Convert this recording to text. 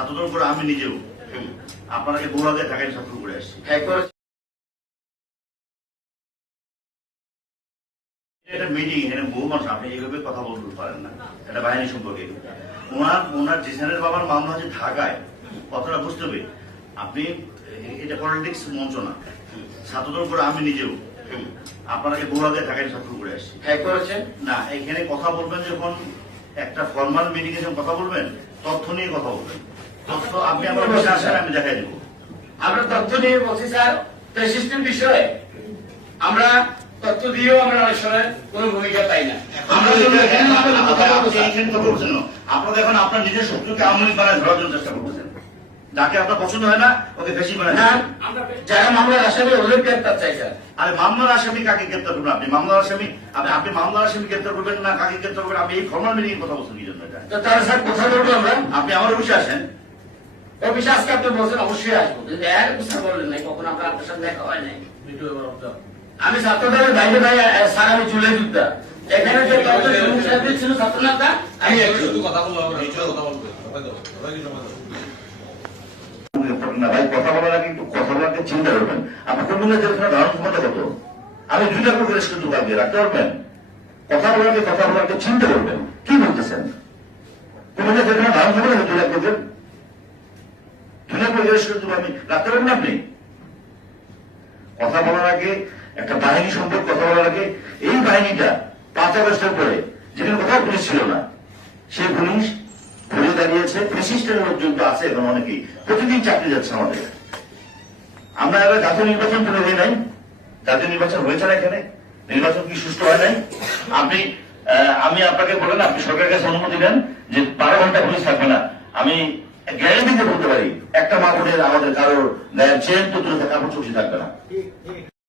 ছাত্রদল করে আমি নিজেও আপনাকে বহু আগে ঢাকায় ছাত্র করে আসছি। এটা মিটিং, এখানে বহু মানুষ, আপনি এইভাবে কথা বলতে পারেন না, এটা বাহিনী সম্পর্কে। ওনার জিসানের বাবার মামলা হচ্ছে ঢাকায়, কথাটা বুঝতে হবে। আপনি এটা পলিটিক্স মঞ্চ না, ছাত্রদল করে আমি নিজেও আপনাকে বহু আগে ঢাকায় ছাত্র করে আসছি। না, এখানে কথা বলবেন যখন একটা ফর্মাল মিটিং এ কথা বলবেন, তথ্য নিয়ে কথা বলবেন। তথ্য আপনি আমার অফিসে আসেন, আমি দেখাই দেবো। আমরা তথ্য নিয়ে বলছি স্যার, সিস্টেম বিষয়ে আমরা তথ্য দিয়েও আমরা অনেক সময় কোনো ভূমিকা পাই না। আপনারা দেখুন আপনার নিজের শত্রুকে আওয়ামী লীগ বানায় ধরার জন্য চেষ্টা করতেছেন, যাকে আপনার পছন্দ হয় না ওকে বেশি বানায়। যারা মামলার আসামি ওদের গ্রেপ্তার চাই স্যার। আরে মামলার আসামি কাকে গ্রেপ্তার করবেন? আপনি মামলার আসামি, আপনি মামলার আসামি গ্রেপ্তার করবেন না কাকে গ্রেপ্তার করবেন? আমি এই ফর্মাল মিটিং কথা বলছেন কি জন্য? এটা তারা স্যার কোথায় বলবো আমরা? আপনি আমার অফিসে আসেন। অফিসে আজকে আপনি বলছেন অবশ্যই আসবো, কিন্তু এর স্যার বললেন নাই, কখন আমরা আপনার সাথে দেখা হয় নাই। আমি ছাত্রদলের বাইরে বাইরে স্যার, আমি চলে যুদ্ধা এখানে যে ছিল ছাত্রনেতা, আমি কথা বলবো না ভাই, কথা বলার আগে একটু কথা বলাকে চিন্তা করবেন। আপনি কোন জেলখানা ধারণ ক্ষমতা কত? আমি 2 লাখ করে কিন্তু কাজে রাখতে পারবেন? কথা বলাকে চিন্তা করবেন। কি বলতেছেন? কোন জেলখানা ধারণ ক্ষমতা 2 লাখ করবেন? 2 লাখ করে কিন্তু আমি রাখতে পারবেন না? আপনি কথা বলার আগে একটা বাহিনী সম্পর্কে কথা বলার আগে, এই বাহিনীটা 5 আগস্টের পরে যেখানে কোথাও পুলিশ ছিল না, সেই পুলিশ ঘুরে দাঁড়িয়েছে। বিশিষ্টের লোকজন তো আছে এখন অনেকেই, প্রতিদিন চাকরি যাচ্ছে আমাদের। আমরা এবার জাতীয় নির্বাচন তুলে দিই নাই? জাতীয় নির্বাচন হয়েছে না এখানে? নির্বাচন কি সুষ্ঠু হয় নাই? আমি আপনাকে বলেন, আপনি সরকারের কাছে অনুমতি দেন যে 12 ঘন্টা পুলিশ থাকবে না। আমি গ্যারান্টি দিয়ে বলতে পারি, একটা মা বোনের আমাদের কারোর গায়ের চেন তো তুলে থাকা কাপড় চুপসি থাকবে না।